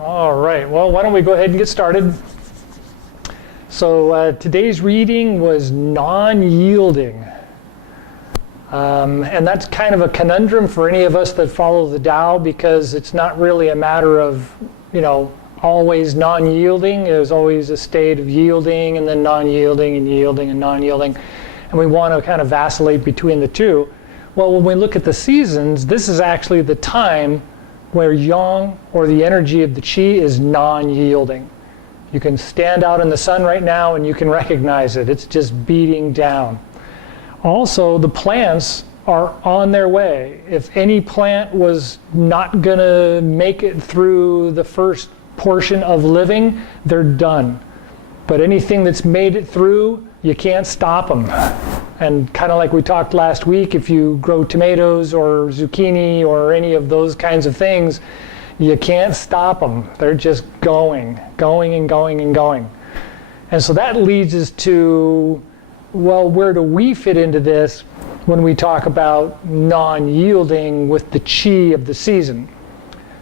All right, well, why don't we go ahead and get started. So today's reading was non-yielding. And that's kind of a conundrum for any of us that follow the Tao, because it's not really a matter of, always non-yielding. There's always a state of yielding and then non-yielding and yielding and non-yielding. And we want to kind of vacillate between the two. Well, when we look at the seasons, this is actually the time where yang, or the energy of the Qi, is non-yielding. You can stand out in the sun right now and you can recognize it. It's just beating down. Also, the plants are on their way. If any plant was not going to make it through the first portion of living, they're done. But anything that's made it through, you can't stop them. And kind of like we talked last week, if you grow tomatoes or zucchini or any of those kinds of things, you can't stop them. They're just going and going and going. And so that leads us to, well, where do we fit into this when we talk about non-yielding with the Qi of the season?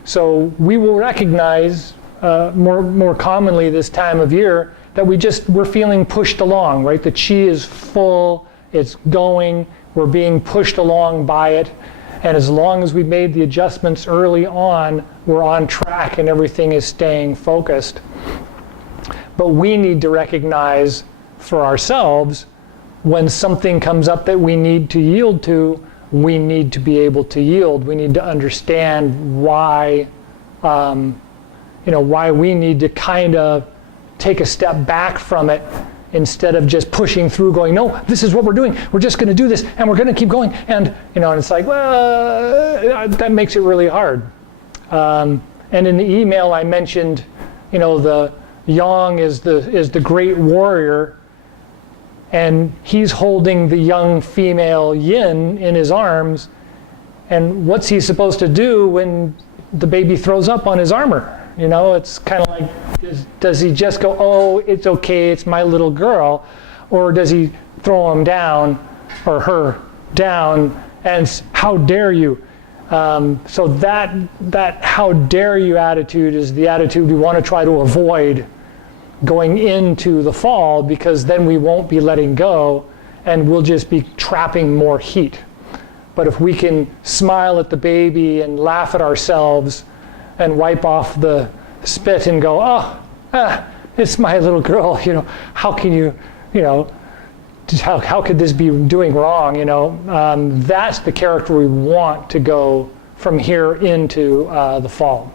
So we will recognize more commonly this time of year that we're feeling pushed along, right? The Qi is full, it's going, we're being pushed along by it. And as long as we made the adjustments early on, we're on track and everything is staying focused. But we need to recognize for ourselves, when something comes up that we need to yield to, we need to be able to yield. We need to understand why, why we need to kind of take a step back from it, instead of just pushing through, going, no, this is what we're doing. We're just going to do this, and we're going to keep going. And and it's like, well, that makes it really hard. And in the email, I mentioned, the yang is the great warrior, and he's holding the young female yin in his arms. And what's he supposed to do when the baby throws up on his armor? It's kind of like, does he just go, oh, it's okay, it's my little girl? Or does he throw him down, or her down, and how dare you? So that how dare you attitude is the attitude we want to try to avoid going into the fall, because then we won't be letting go and we'll just be trapping more heat. But if we can smile at the baby and laugh at ourselves and wipe off the spit and go, it's my little girl, how can you, how could this be doing wrong, that's the character we want to go from here into the fall.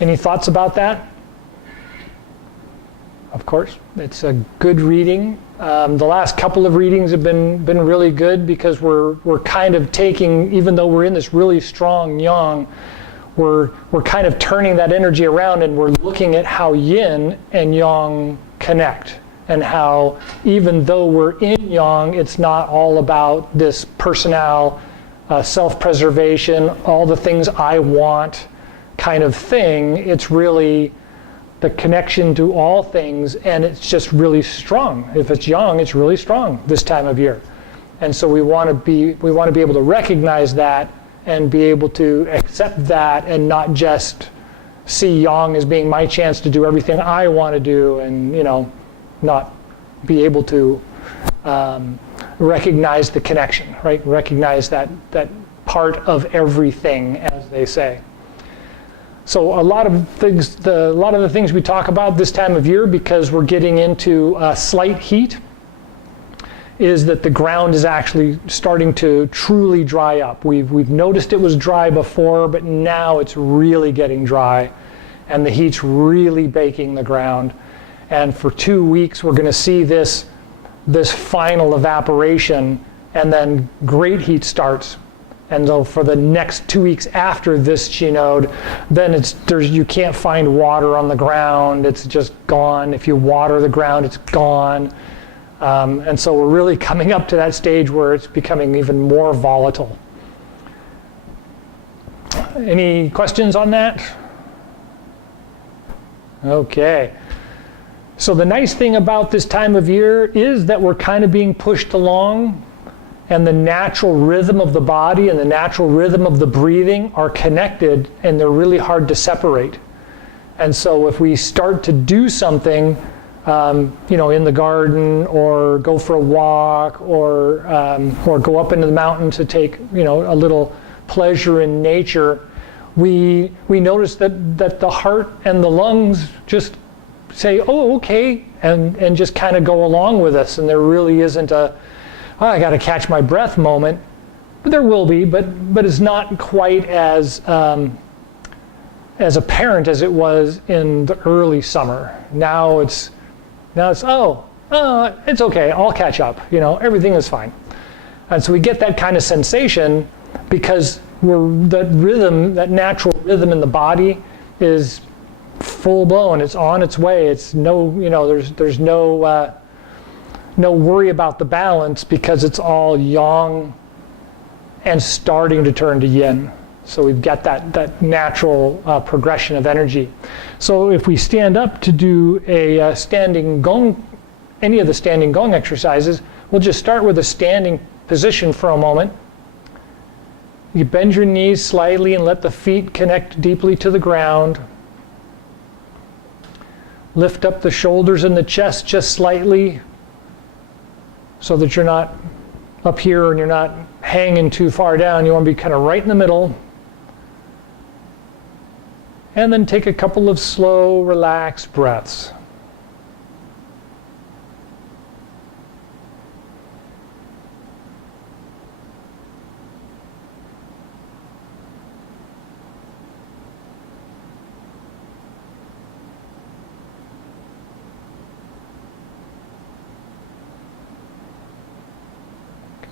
Any thoughts about that? Of course, it's a good reading. The last couple of readings have been really good, because we're kind of taking, even though we're in this really strong yang, we're kind of turning that energy around, and we're looking at how yin and yang connect, and how even though we're in yang, it's not all about this personal self-preservation, all the things I want kind of thing. It's really the connection to all things, and it's just really strong. If it's yang, it's really strong this time of year. And so we want to be able to recognize that and be able to accept that, and not just see yang as being my chance to do everything I want to do, and not be able to recognize the connection, right? Recognize that part of everything, as they say. So a lot of the things we talk about this time of year, because we're getting into slight heat, is that the ground is actually starting to truly dry up. We've noticed it was dry before, but now it's really getting dry, and the heat's really baking the ground. And for 2 weeks, we're going to see this final evaporation, and then great heat starts. And so for the next 2 weeks after this Qi node, then you can't find water on the ground. It's just gone. If you water the ground, it's gone. And so we're really coming up to that stage where it's becoming even more volatile. Any questions on that? Okay. So the nice thing about this time of year is that we're kind of being pushed along. and the natural rhythm of the body and the natural rhythm of the breathing are connected, and they're really hard to separate. And so if we start to do something, in the garden, or go for a walk, or go up into the mountain to take, a little pleasure in nature, we notice that the heart and the lungs just say, oh, okay, and just kind of go along with us. And there really isn't I got to catch my breath moment. But there will be, but it's not quite as apparent as it was in the early summer. Now it's it's okay, I'll catch up. Everything is fine. And so we get that kind of sensation because that natural rhythm in the body is full blown. It's on its way. It's there's no worry about the balance because it's all yang and starting to turn to yin. So we've got that natural progression of energy. So if we stand up to do a standing gong, any of the standing gong exercises, we'll just start with a standing position for a moment. You bend your knees slightly and let the feet connect deeply to the ground. Lift up the shoulders and the chest just slightly so that you're not up here and you're not hanging too far down. You want to be kind of right in the middle. And then take a couple of slow, relaxed breaths.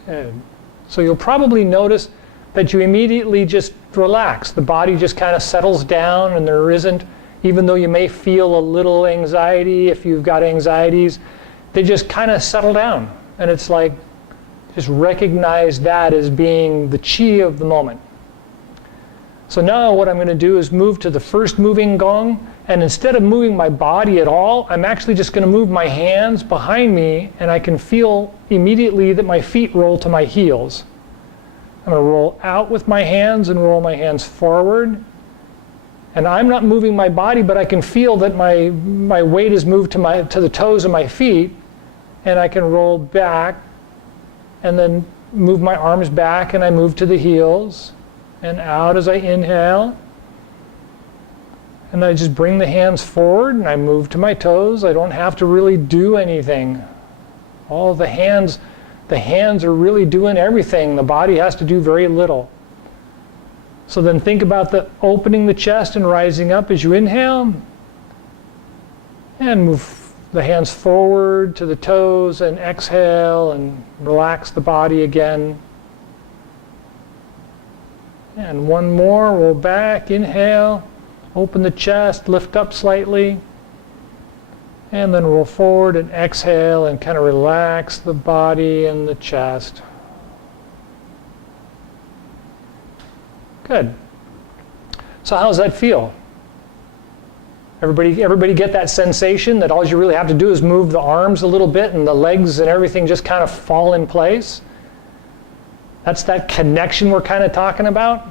Good. So you'll probably notice that you immediately just relax. The body just kind of settles down, and there isn't, even though you may feel a little anxiety, if you've got anxieties, they just kind of settle down. And it's like, just recognize that as being the chi of the moment. So now what I'm going to do is move to the first moving gong, and instead of moving my body at all, I'm actually just going to move my hands behind me, and I can feel immediately that my feet roll to my heels. I'm going to roll out with my hands and roll my hands forward. And I'm not moving my body, but I can feel that my weight is moved to the toes of my feet, and I can roll back and then move my arms back, and I move to the heels and out as I inhale. And I just bring the hands forward and I move to my toes. I don't have to really do anything. All the hands are really doing everything. The body has to do very little. So then think about opening the chest and rising up as you inhale. And move the hands forward to the toes and exhale and relax the body again. And one more, roll back, inhale, open the chest, lift up slightly. And then roll forward and exhale and kind of relax the body and the chest. Good. So how does that feel? Everybody get that sensation that all you really have to do is move the arms a little bit and the legs and everything just kind of fall in place? That's that connection we're kind of talking about.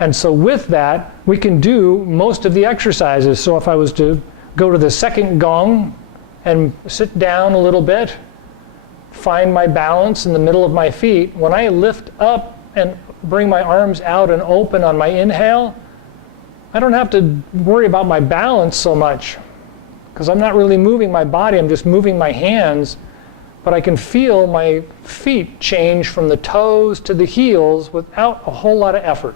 And so with that, we can do most of the exercises. So if I was to go to the second gong and sit down a little bit, find my balance in the middle of my feet, when I lift up and bring my arms out and open on my inhale, I don't have to worry about my balance so much because I'm not really moving my body, I'm just moving my hands. But I can feel my feet change from the toes to the heels without a whole lot of effort.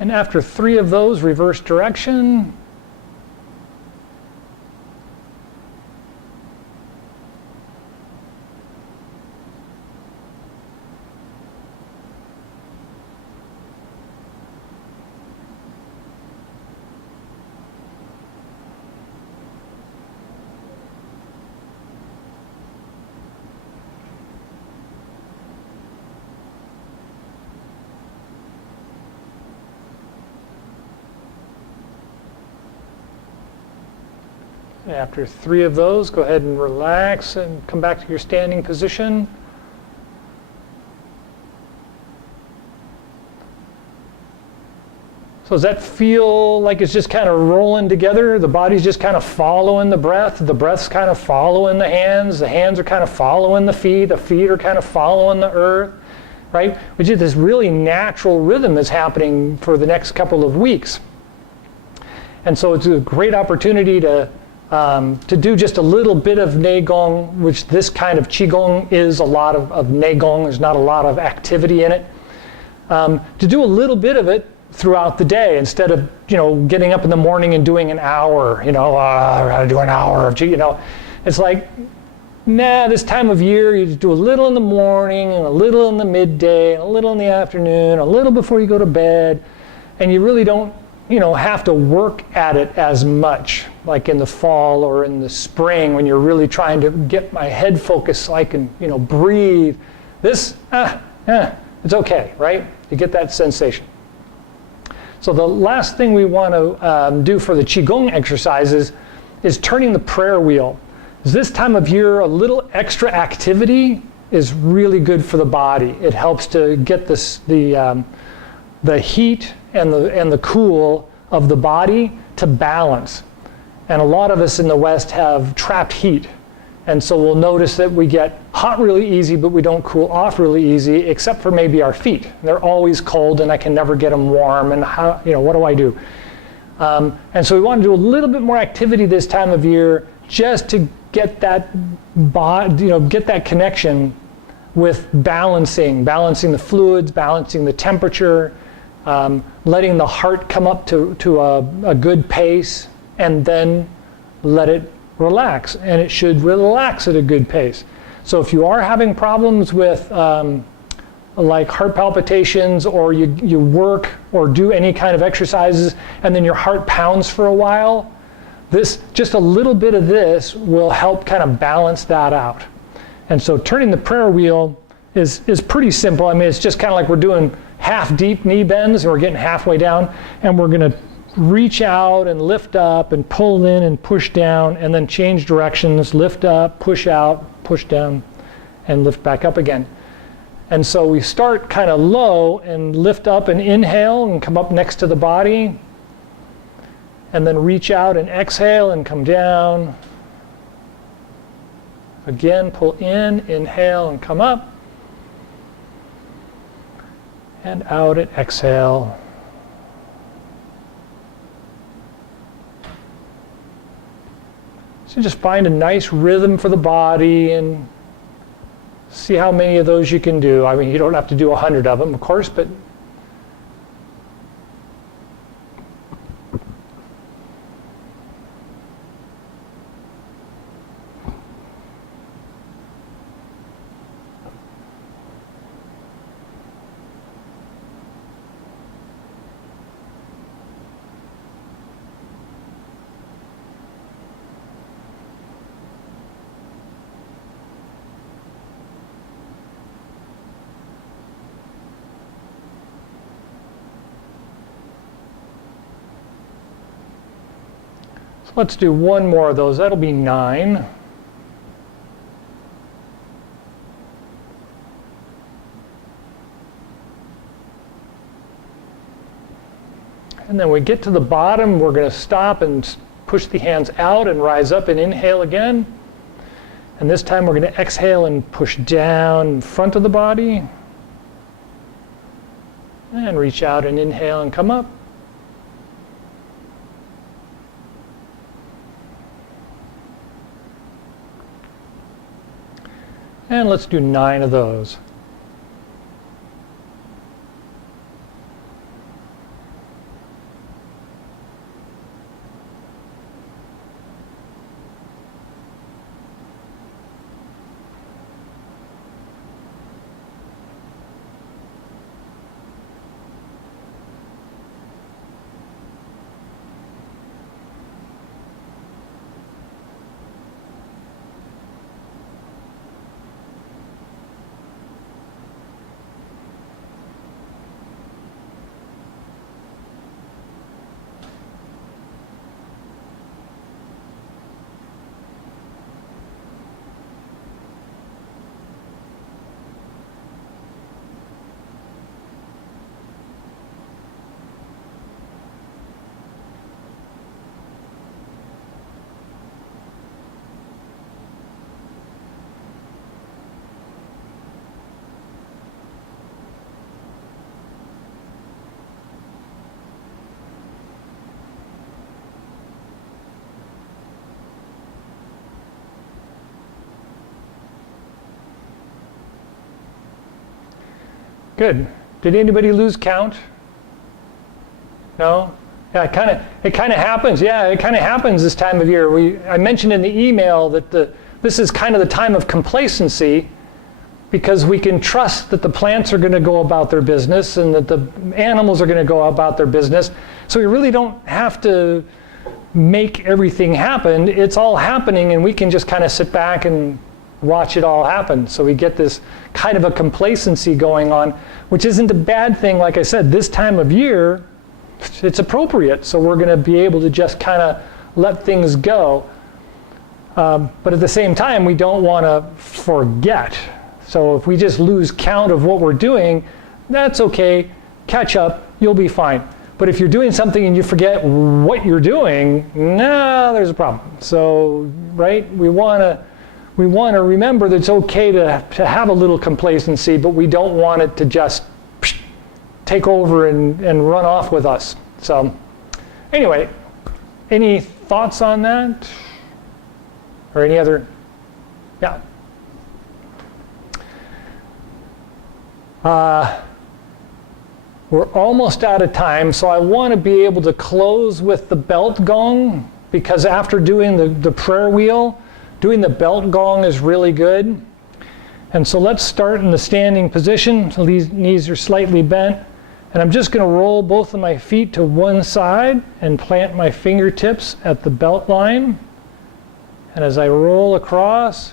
And after 3 of those, reverse direction. After 3 of those, go ahead and relax and come back to your standing position. So does that feel like it's just kind of rolling together? The body's just kind of following the breath's kind of following the hands are kind of following the feet are kind of following the earth, right? Which is this really natural rhythm is happening for the next couple of weeks. And so it's a great opportunity to do just a little bit of Neigong, which this kind of Qigong is a lot of Neigong. There's not a lot of activity in it. To do a little bit of it throughout the day instead of, getting up in the morning and doing an hour, I gotta do an hour of Qi, It's like, nah, this time of year, you just do a little in the morning, and a little in the midday, and a little in the afternoon, a little before you go to bed, and you really don't, have to work at it as much, like in the fall or in the spring when you're really trying to get my head focused so I can, breathe. This, it's okay, right? You get that sensation. So the last thing we want to do for the Qigong exercises is turning the prayer wheel. This time of year, a little extra activity is really good for the body. It helps to get the heat and the cool of the body to balance. And a lot of us in the West have trapped heat. And so we'll notice that we get hot really easy, but we don't cool off really easy, except for maybe our feet. They're always cold, and I can never get them warm. And how, what do I do? And so we want to do a little bit more activity this time of year, just to get that get that connection with balancing the fluids, balancing the temperature, letting the heart come up to a good pace, and then let it relax, and it should relax at a good pace. So if you are having problems with like heart palpitations, or you work or do any kind of exercises and then your heart pounds for a while, just a little bit of this will help kind of balance that out. And so turning the prayer wheel is pretty simple. I mean, it's just kind of like we're doing half deep knee bends, and we're getting halfway down, and we're going to reach out and lift up and pull in and push down, and then change directions, lift up, push out, push down, and lift back up again. And so we start kind of low and lift up and inhale and come up next to the body, and then reach out and exhale and come down. Again, pull in, inhale, and come up, and out and exhale. So just find a nice rhythm for the body and see how many of those you can do. I mean, you don't have to do 100 of them, of course, but let's do one more of those. That'll be 9. And then we get to the bottom, we're going to stop and push the hands out and rise up and inhale again. And this time we're going to exhale and push down in front of the body. And reach out and inhale and come up. And let's do 9 of those. Good. Did anybody lose count? No? Yeah, it kind of happens. Yeah, it kind of happens this time of year. I mentioned in the email that this is kind of the time of complacency, because we can trust that the plants are going to go about their business and that the animals are going to go about their business. So we really don't have to make everything happen. It's all happening, and we can just kind of sit back and watch it all happen. So we get this kind of a complacency going on, which isn't a bad thing. Like I said, this time of year, it's appropriate. So we're going to be able to just kind of let things go. But at the same time, we don't want to forget. So if we just lose count of what we're doing, that's okay. Catch up. You'll be fine. But if you're doing something and you forget what you're doing, there's a problem. So, right, we want to remember that it's okay to have a little complacency, but we don't want it to just take over and run off with us. So, anyway, any thoughts on that? Or any other? Yeah. We're almost out of time, so I want to be able to close with the belt gong, because after doing the prayer wheel, doing the belt gong is really good. And so let's start in the standing position. So these knees are slightly bent. And I'm just going to roll both of my feet to one side and plant my fingertips at the belt line. And as I roll across,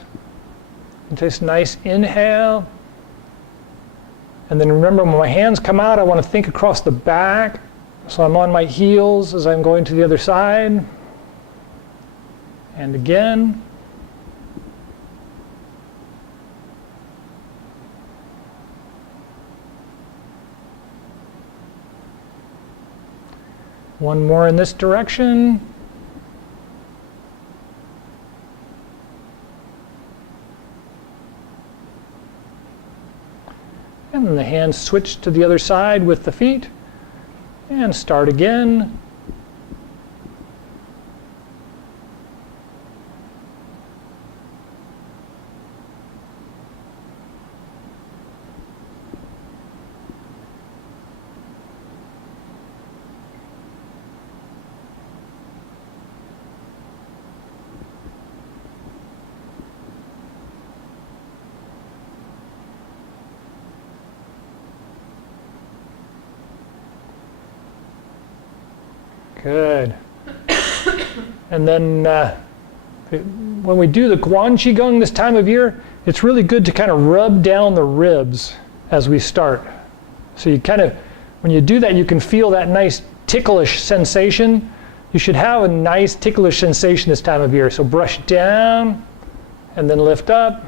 just nice inhale. And then remember, when my hands come out, I want to think across the back. So I'm on my heels as I'm going to the other side. And again. One more in this direction. And then the hands switch to the other side with the feet. And start again. Good. And then when we do the Chi Gung this time of year, it's really good to kind of rub down the ribs as we start. So you kind of, when you do that, you can feel that nice ticklish sensation. You should have a nice ticklish sensation this time of year. So brush down and then lift up.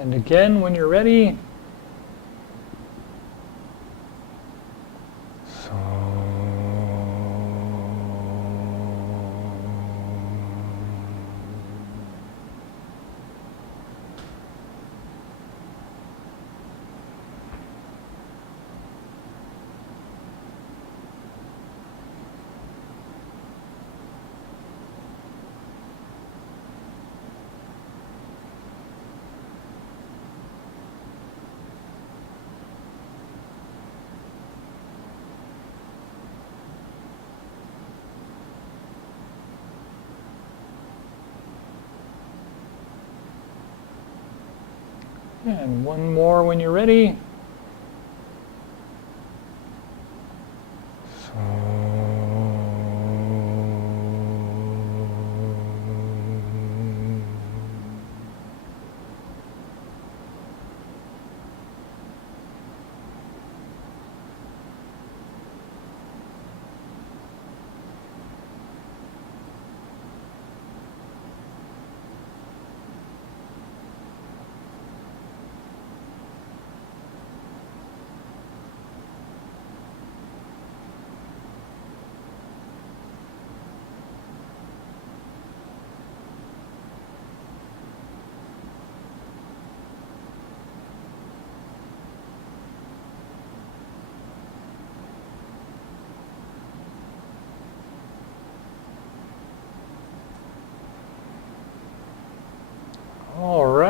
And again, when you're ready, and one more when you're ready.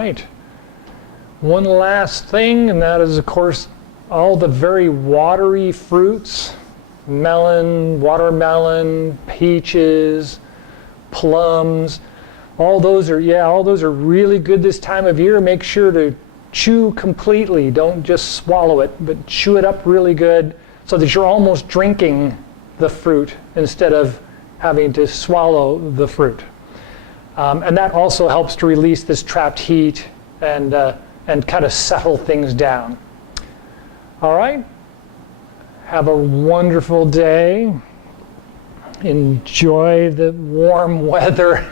right. One last thing, and that is, of course, all the very watery fruits, melon, watermelon, peaches, plums, all those are really good this time of year. Make sure to chew completely. Don't just swallow it, but chew it up really good so that you're almost drinking the fruit instead of having to swallow the fruit. And that also helps to release this trapped heat and kind of settle things down. All right? Have a wonderful day. Enjoy the warm weather.